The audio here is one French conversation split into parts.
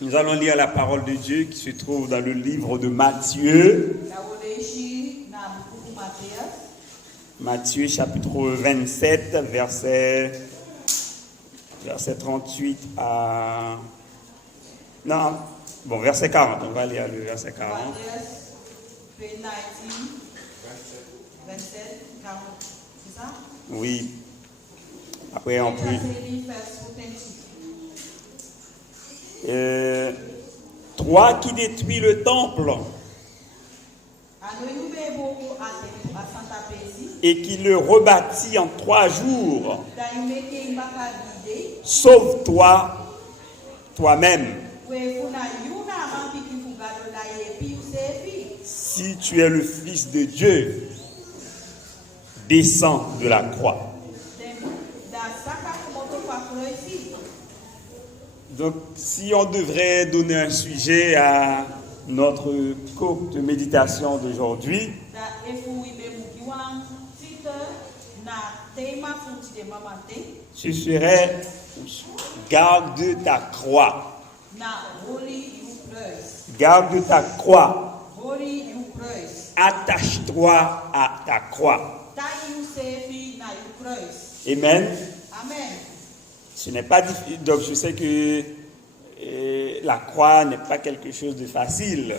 Nous allons lire la parole de Dieu qui se trouve dans le livre de Matthieu. Matthieu chapitre 27, verset 38 à... Non, bon, verset 40. On va lire le verset 40. 27, 40, c'est ça? Oui. Après, on peut... Toi qui détruis le temple et qui le rebâtit en 3 jours, sauve-toi toi-même. Si tu es le Fils de Dieu, descends de la croix. Donc, si on devrait donner un sujet à notre courte méditation d'aujourd'hui, ce serait garde ta croix. Garde ta croix. Attache-toi à ta croix. Amen. Ce n'est pas difficile. Donc je sais que la croix n'est pas quelque chose de facile.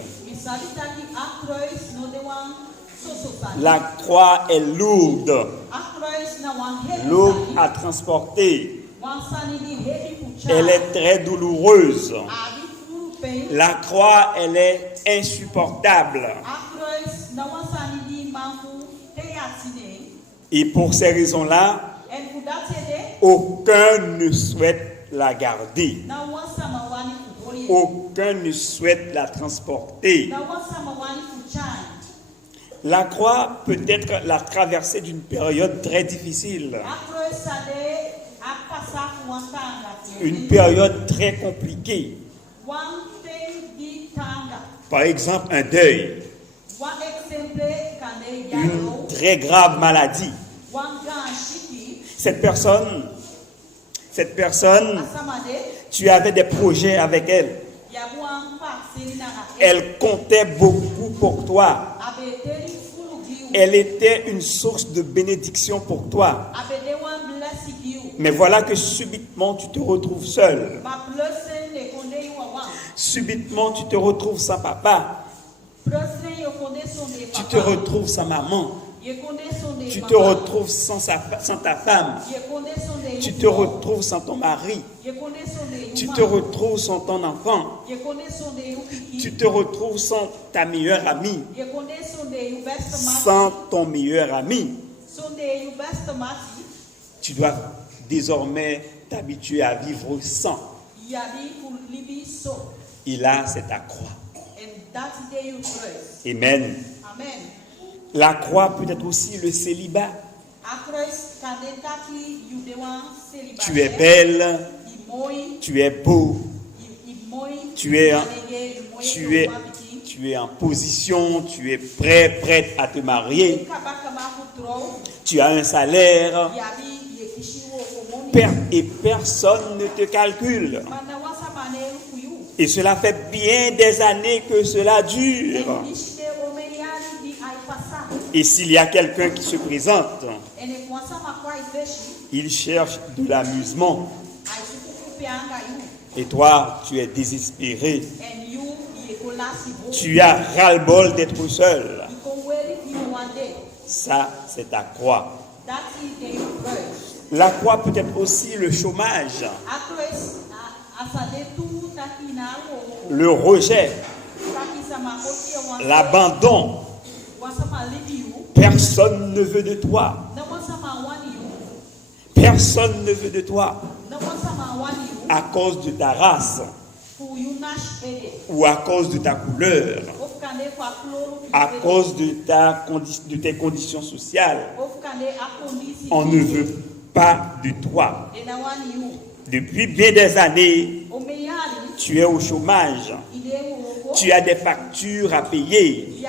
La croix est lourde. Lourde à transporter. Elle est très douloureuse. La croix, elle est insupportable. Et pour ces raisons-là, aucun ne souhaite la garder. Aucun ne souhaite la transporter. La croix peut être la traversée d'une période très difficile. Une période très compliquée. Par exemple, un deuil. Une très grave maladie. Cette personne, tu avais des projets avec elle. Elle comptait beaucoup pour toi. Elle était une source de bénédiction pour toi. Mais voilà que subitement tu te retrouves seul. Subitement tu te retrouves sans papa. Tu te retrouves sans maman. Tu te retrouves sans ta femme. Tu te retrouves sans ton mari. Tu te retrouves sans ton enfant. Tu te retrouves sans ta meilleure amie. Sans ton meilleur ami. Tu dois désormais t'habituer à vivre sans. Et là, c'est ta croix. Amen. La croix peut être aussi le célibat. Tu es belle, tu es beau, tu es en position, tu es prête à te marier, tu as un salaire, et personne ne te calcule. Et cela fait bien des années que cela dure. Et s'il y a quelqu'un qui se présente, il cherche de l'amusement. Et toi, tu es désespéré. Tu as ras-le-bol d'être seul. Ça, c'est ta croix. La croix peut être aussi le chômage, le rejet, l'abandon. Personne ne veut de toi. Personne ne veut de toi. À cause de ta race. Ou à cause de ta couleur. À cause de tes conditions sociales. On ne veut pas de toi. Depuis bien des années, tu es au chômage. Tu as des factures à payer.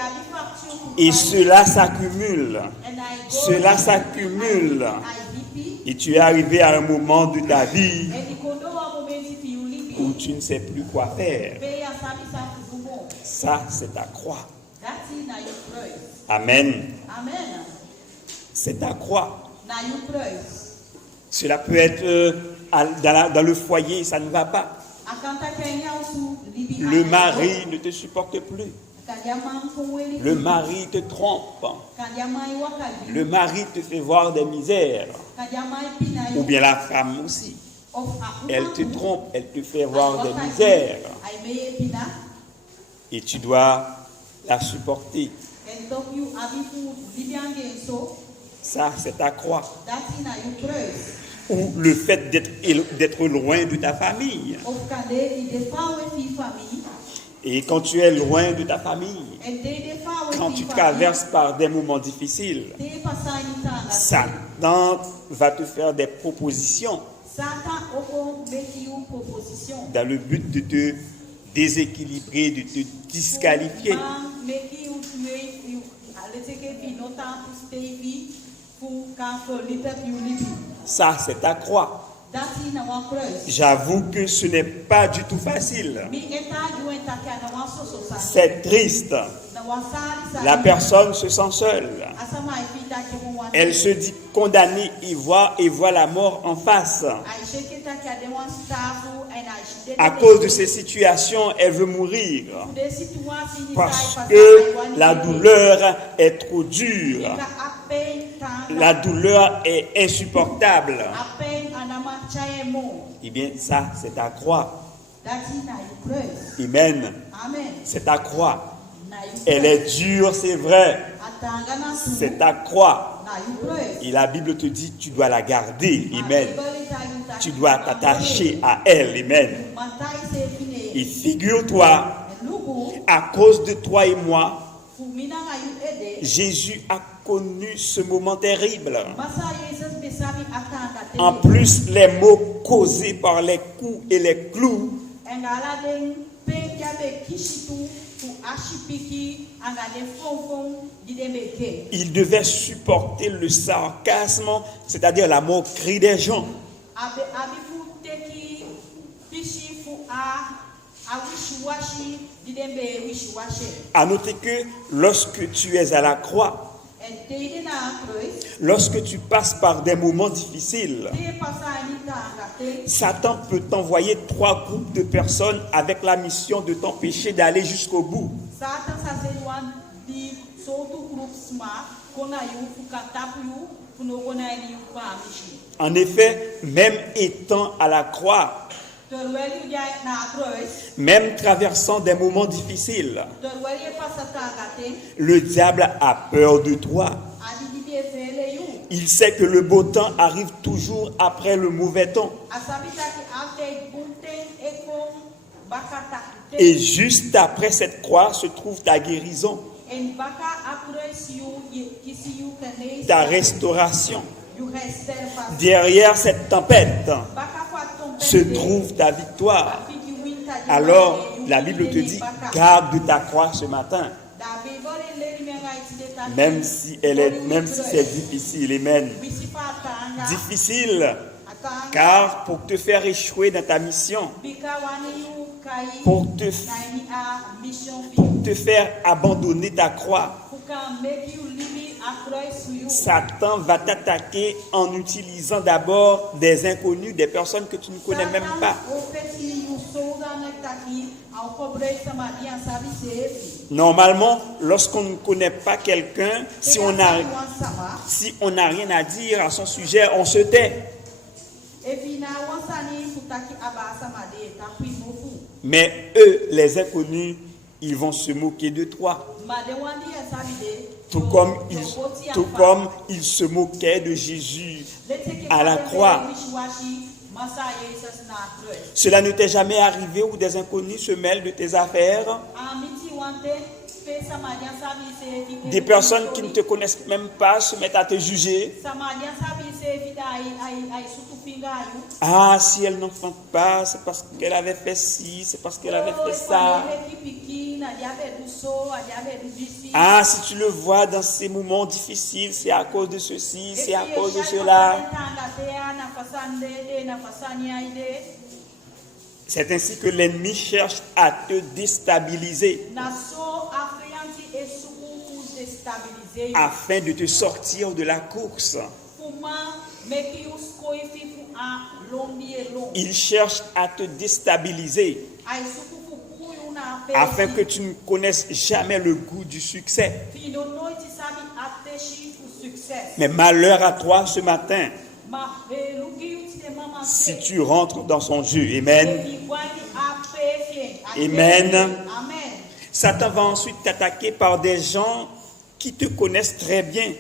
Et cela s'accumule. Cela s'accumule. Et tu es arrivé à un moment de ta vie où tu ne sais plus quoi faire. Ça, c'est ta croix. Amen. C'est ta croix. Cela peut être dans le foyer, ça ne va pas. Le mari ne te supporte plus. Le mari te trompe. Le mari te fait voir des misères. Ou bien la femme aussi. Elle te trompe, elle te fait voir des misères. Et tu dois la supporter. Ça, c'est ta croix. Ou le fait d'être loin de ta famille. Et quand tu es loin de ta famille, quand tu traverses par des moments difficiles, Satan va te faire des propositions dans le but de te déséquilibrer, de te disqualifier. Ça, c'est ta croix. J'avoue que ce n'est pas du tout facile. C'est triste. La personne se sent seule. Elle se dit condamnée et voit la mort en face. À cause de ces situations, elle veut mourir. Parce que la douleur est trop dure. La douleur est insupportable. Eh bien, ça, c'est ta croix. Amen. C'est ta croix. Elle est dure, c'est vrai. C'est ta croix. Et la Bible te dit, tu dois la garder. Amen. Tu dois t'attacher à elle. Amen. Et figure-toi, à cause de toi et moi, Jésus a connu ce moment terrible. En plus, les mots causés par les coups et les clous, il devait supporter le sarcasme, c'est-à-dire la moquerie des gens. À noter que lorsque tu es à la croix, lorsque tu passes par des moments difficiles, Satan peut t'envoyer 3 groupes de personnes avec la mission de t'empêcher d'aller jusqu'au bout. En effet, même étant à la croix, même traversant des moments difficiles, le diable a peur de toi. Il sait que le beau temps arrive toujours après le mauvais temps. Et juste après cette croix se trouve ta guérison, ta restauration. Derrière cette tempête se trouve ta victoire. Alors, la Bible te dit, garde ta croix ce matin. Même si c'est difficile, amen. Difficile, car pour te faire échouer dans ta mission, pour te faire abandonner ta croix, Satan va t'attaquer en utilisant d'abord des inconnus, des personnes que tu ne connais même pas. Normalement, lorsqu'on ne connaît pas quelqu'un, si on n'a rien à dire à son sujet, on se tait. Mais eux, les inconnus, ils vont se moquer de toi. Tout comme ils se moquaient de Jésus à la croix. Cela ne t'est jamais arrivé où des inconnus se mêlent de tes affaires? Des personnes qui ne te connaissent même pas se mettent à te juger. Ah, si elle n'enfante pas, c'est parce qu'elle avait fait ci, c'est parce qu'elle avait fait ça. Ah, si tu le vois dans ces moments difficiles, c'est à cause de ceci, c'est à cause de cela. C'est ainsi que l'ennemi cherche à te déstabiliser afin de te sortir de la course. Il cherche à te déstabiliser afin que tu ne connaisses jamais le goût du succès. Mais malheur à toi ce matin si tu rentres dans son jeu. Amen. Amen. Satan va ensuite t'attaquer par des gens qui te connaissent très bien.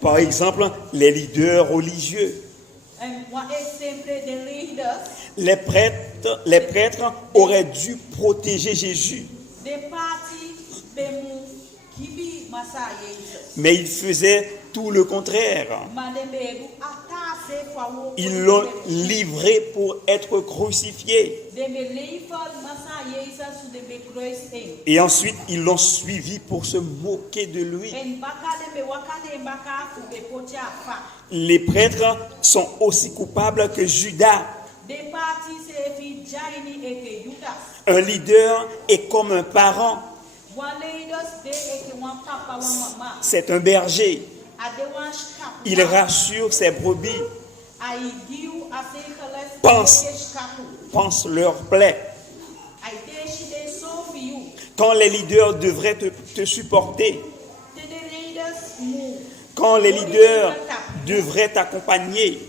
Par exemple, les leaders religieux. Les prêtres auraient dû protéger Jésus. Mais ils faisaient tout le contraire. Ils l'ont livré pour être crucifié. Et ensuite, ils l'ont suivi pour se moquer de lui. Les prêtres sont aussi coupables que Judas. Un leader est comme un parent. C'est un berger. Il rassure ses brebis. Pense leurs plaies. Quand les leaders devraient te supporter, quand les leaders devraient t'accompagner,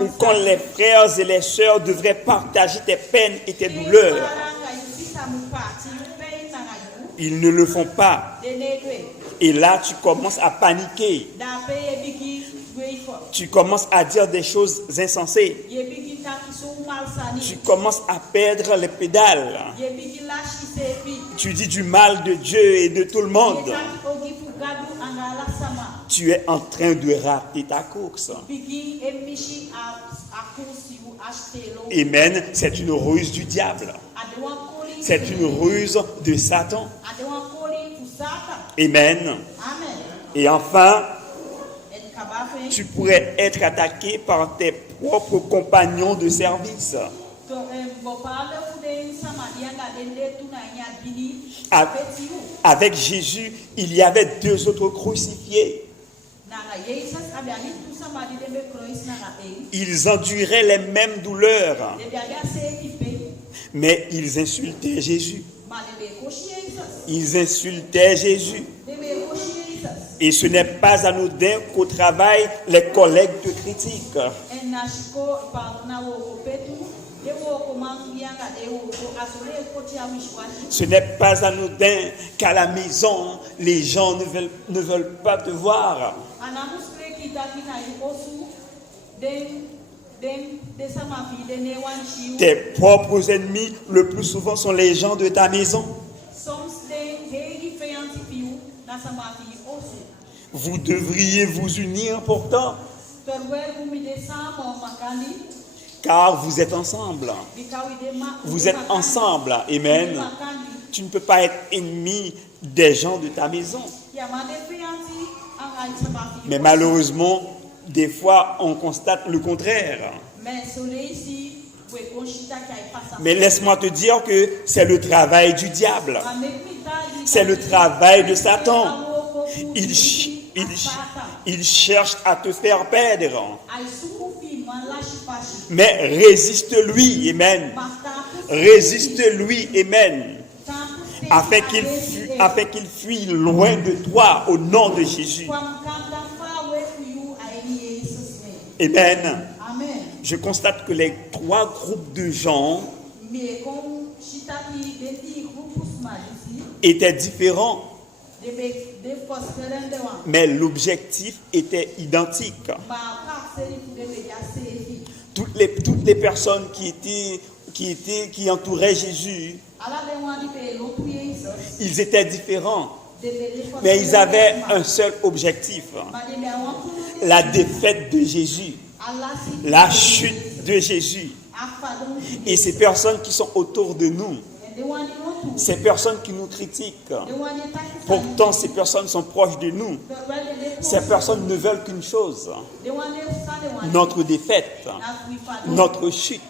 ou quand les frères et les sœurs devraient partager tes peines et tes douleurs, ils ne le font pas. Et là, tu commences à paniquer. Tu commences à dire des choses insensées. Tu commences à perdre les pédales. Tu dis du mal de Dieu et de tout le monde. Tu es en train de rater ta course. Amen. C'est une ruse du diable. C'est une ruse de Satan. Amen. Et enfin, tu pourrais être attaqué par tes propres compagnons de service. Avec Jésus, il y avait deux autres crucifiés. Ils enduraient les mêmes douleurs, mais ils insultaient Jésus. Ils insultaient Jésus. Et ce n'est pas anodin qu'au travail, les collègues te critiquent. Ce n'est pas anodin qu'à la maison, les gens ne veulent pas te voir. Tes propres ennemis, le plus souvent, sont les gens de ta maison. Vous devriez vous unir pourtant, car vous êtes ensemble. Vous êtes ensemble. Amen. Tu ne peux pas être ennemi des gens de ta maison. Mais malheureusement, des fois, on constate le contraire. Mais laisse-moi te dire que c'est le travail du diable. C'est le travail de Satan. Il cherche à te faire perdre. Mais résiste-lui, amen. Résiste-lui, amen. Afin qu'il fuit loin de toi au nom de Jésus. Amen. Je constate que les trois groupes de gens étaient différents. Mais l'objectif était identique. Toutes les personnes qui entouraient Jésus, ils étaient différents. Mais ils avaient un seul objectif: la défaite de Jésus, la chute de Jésus. Et ces personnes qui sont autour de nous, ces personnes qui nous critiquent, pourtant ces personnes sont proches de nous, Ces personnes ne veulent qu'une chose, notre défaite, notre chute.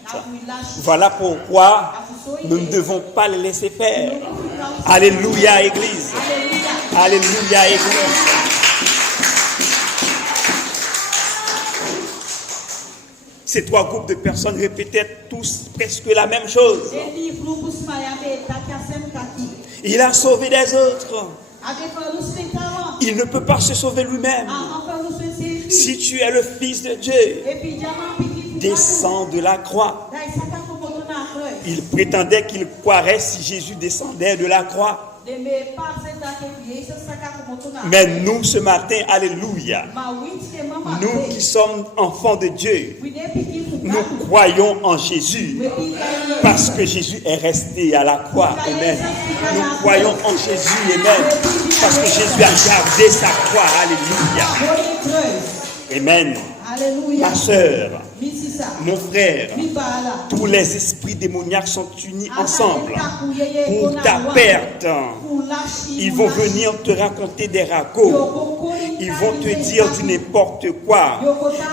Voilà pourquoi nous ne devons pas les laisser faire. Alléluia, Église. Alléluia, Église. Ces trois groupes de personnes répétaient tous presque la même chose. Il a sauvé des autres. Il ne peut pas se sauver lui-même. Si tu es le Fils de Dieu, descends de la croix. Il prétendait qu'il croirait si Jésus descendait de la croix. Mais nous, ce matin, alléluia, nous qui sommes enfants de Dieu, nous croyons en Jésus parce que Jésus est resté à la croix. Amen. Nous croyons en Jésus. Amen. Parce que Jésus a gardé sa croix. Alléluia. Amen. Ma soeur, mon frère, tous les esprits démoniaques sont unis ensemble pour ta perte. Ils vont venir te raconter des ragots. Ils vont te dire du n'importe quoi.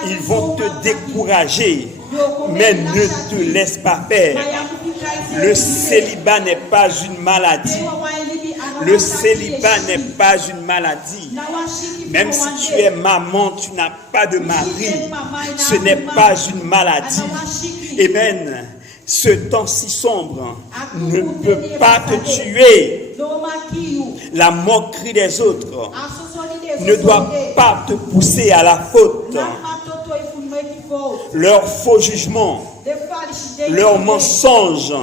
Ils vont te décourager. Mais ne te laisse pas faire. Le célibat n'est pas une maladie. Le célibat n'est pas une maladie. Même si tu es maman, tu n'as pas de mari. Ce n'est pas une maladie. Amen. Ce temps si sombre ne peut pas te tuer. La moquerie des autres ne doit pas te pousser à la faute. Leur faux jugement, leurs mensonges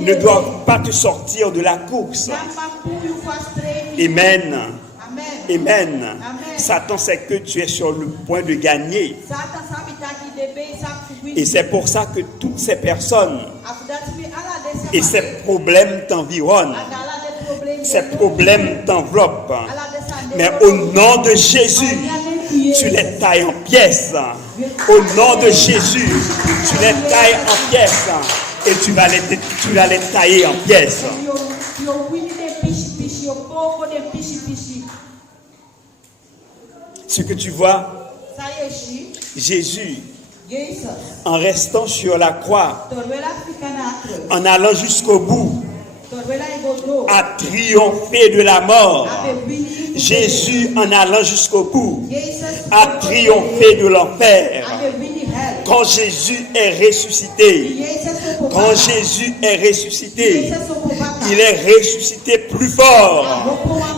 ne doivent pas te sortir de la course. Amen. Amen. Satan sait que tu es sur le point de gagner. Et c'est pour ça que toutes ces personnes et ces problèmes t'environnent. Ces problèmes t'enveloppent. Mais au nom de Jésus, tu les tailles en pièces. Au nom de Jésus, tu les tailles en pièces. Et tu vas les tailler en pièces. Ce que tu vois, Jésus, en restant sur la croix, en allant jusqu'au bout, a triomphé de la mort. Jésus, en allant jusqu'au bout, a triomphé de l'enfer. Quand Jésus est ressuscité, il est ressuscité plus fort.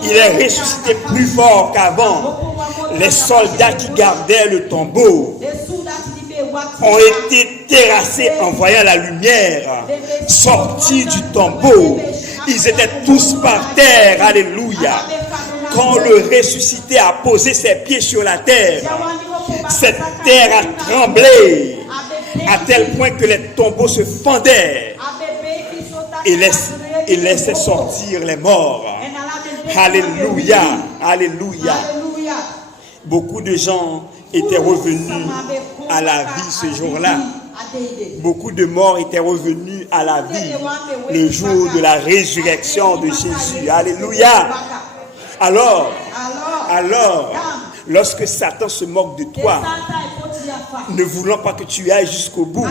Il est ressuscité plus fort qu'avant. Les soldats qui gardaient le tombeau ont été terrassés en voyant la lumière sortie du tombeau. Ils étaient tous par terre. Alléluia. Quand le ressuscité a posé ses pieds sur la terre, cette terre a tremblé à tel point que les tombeaux se fendaient et laissaient sortir les morts. Alléluia. Alléluia. Beaucoup de gens étaient revenus à la vie ce jour-là. Beaucoup de morts étaient revenus à la vie le jour de la résurrection de Jésus. Alléluia. Alors, lorsque Satan se moque de toi, ne voulant pas que tu ailles jusqu'au bout,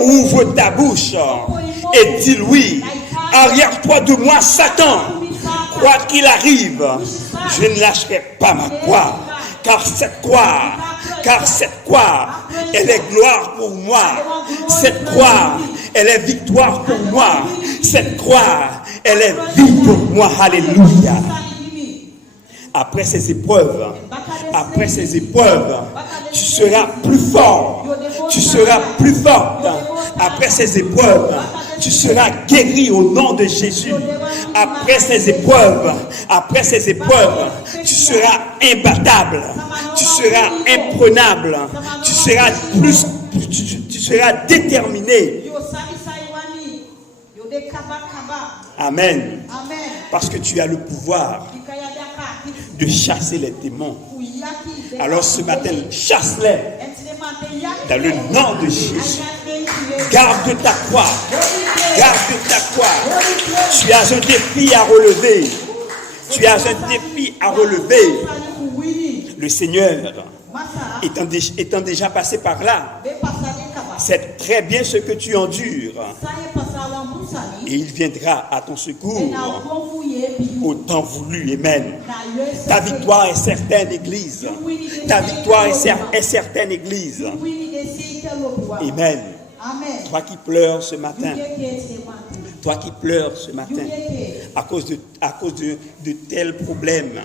ouvre ta bouche et dis-lui, arrière-toi de moi, Satan. Quoi qu'il arrive, je ne lâcherai pas ma croix, car cette croix, elle est gloire pour moi. Cette croix, elle est victoire pour moi. Cette croix, elle est vie pour moi. Alléluia. Après ces épreuves, tu seras plus fort. Tu seras plus forte. Après ces épreuves, tu seras guéri au nom de Jésus. Après ces épreuves, tu seras imbattable. Tu seras imprenable. Tu seras déterminé. Amen. Parce que tu as le pouvoir de chasser les démons. Alors ce matin, chasse-les dans le nom de Jésus. Garde ta croix. Garde ta croix. Tu as un défi à relever. Le Seigneur, étant déjà passé par là, c'est très bien ce que tu endures. Et il viendra à ton secours au temps voulu. Amen. Ta victoire est certaine, Église. Ta victoire est certaine, Église. Amen. Toi qui pleures ce matin, toi qui pleures ce matin à cause de tels problèmes,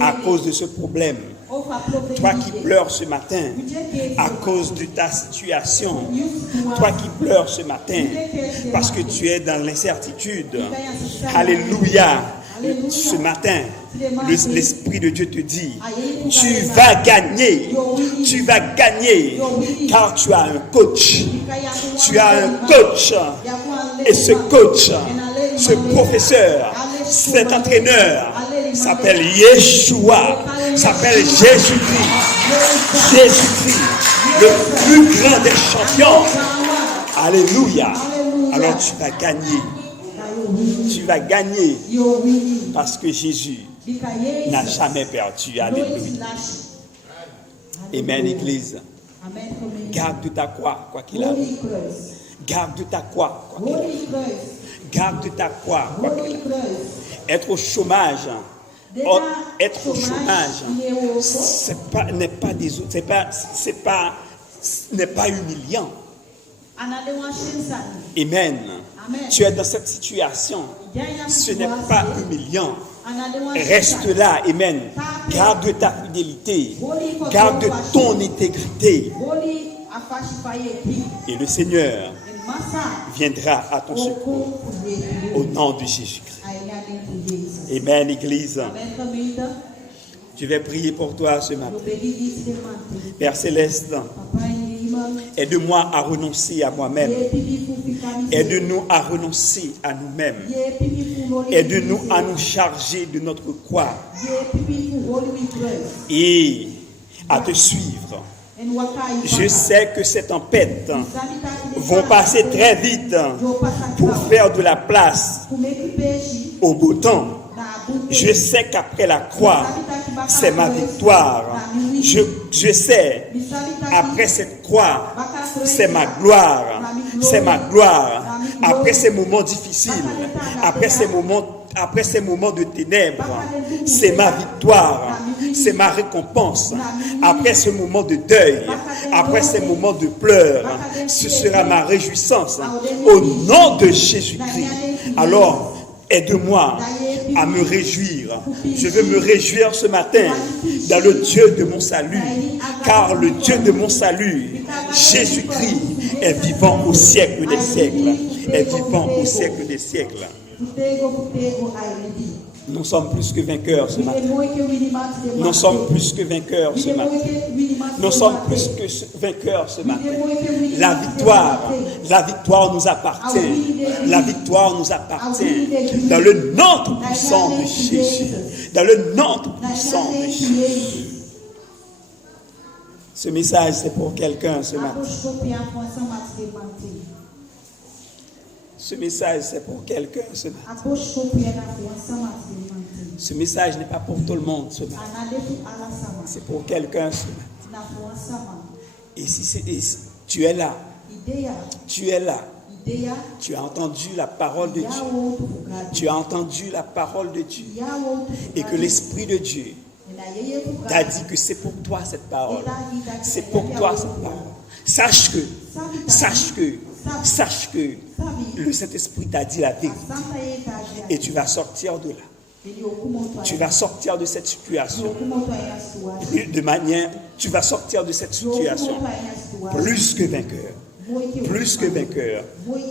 à cause de ce problème, toi qui pleures ce matin à cause de ta situation, toi qui pleures ce matin parce que tu es dans l'incertitude, alléluia, ce matin, l'Esprit de Dieu te dit, tu vas gagner, car tu as un coach, et ce coach, ce professeur, cet entraîneur s'appelle Yeshua, s'appelle Jésus-Christ, le plus grand des champions. Alléluia. Alors tu vas gagner parce que Jésus n'a jamais perdu. Alléluia. Amen, Église. Garde ta croix, quoi qu'il arrive. Garde ta croix, quoi qu'il arrive. Garde ta croix, quoi qu'il arrive. Être au chômage, n'est pas humiliant. Amen. Tu es dans cette situation, ce n'est pas humiliant. Reste là, amen. Garde ta fidélité, garde ton intégrité. Et le Seigneur viendra à ton secours au nom de Jésus-Christ. Amen, Église. Je vais prier pour toi ce matin. Père Céleste, aide-moi à renoncer à moi-même. Aide-nous à renoncer à nous-mêmes. Aide-nous à nous charger de notre croix et à te suivre. Je sais que ces tempêtes vont passer très vite pour faire de la place au beau temps. Je sais qu'après la croix, c'est ma victoire. Je sais, après cette croix, c'est ma gloire. C'est ma gloire. Après ces moments difficiles, après ces moments de ténèbres, c'est ma victoire. C'est ma récompense. Après ce moment de deuil, après ces moments de pleurs, ce sera ma réjouissance. Au nom de Jésus-Christ. Alors, aide-moi à me réjouir. Je veux me réjouir ce matin dans le Dieu de mon salut, car le Dieu de mon salut, Jésus-Christ, est vivant au siècle des siècles. Est vivant au siècle des siècles. Nous sommes plus que vainqueurs ce matin. Nous sommes plus que vainqueurs ce matin. Nous sommes plus que vainqueurs ce matin. La victoire nous appartient. La victoire nous appartient. Dans le nom tout puissant de Jésus. Dans le nom tout puissant de Jésus. Ce message, c'est pour quelqu'un ce matin. Ce message, c'est pour quelqu'un ce matin. Ce message n'est pas pour tout le monde ce matin. C'est pour quelqu'un ce matin. Et si tu es là, tu as entendu la parole de Dieu. Tu as entendu la parole de Dieu. Et que l'Esprit de Dieu t'a dit que c'est pour toi cette parole. C'est pour toi cette parole. Sache que le Saint-Esprit t'a dit la vérité. Et tu vas sortir de là. Tu vas sortir de cette situation. Tu vas sortir de cette situation plus que vainqueur. Plus que vainqueur.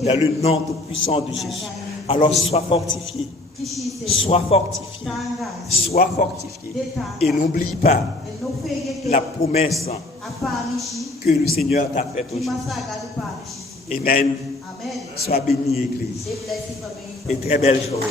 Dans le nom tout puissant de Jésus. Alors sois fortifié. Sois fortifié. Sois fortifié. Et n'oublie pas la promesse que le Seigneur t'a faite aujourd'hui. Amen. Sois béni, Église. Et très belle journée.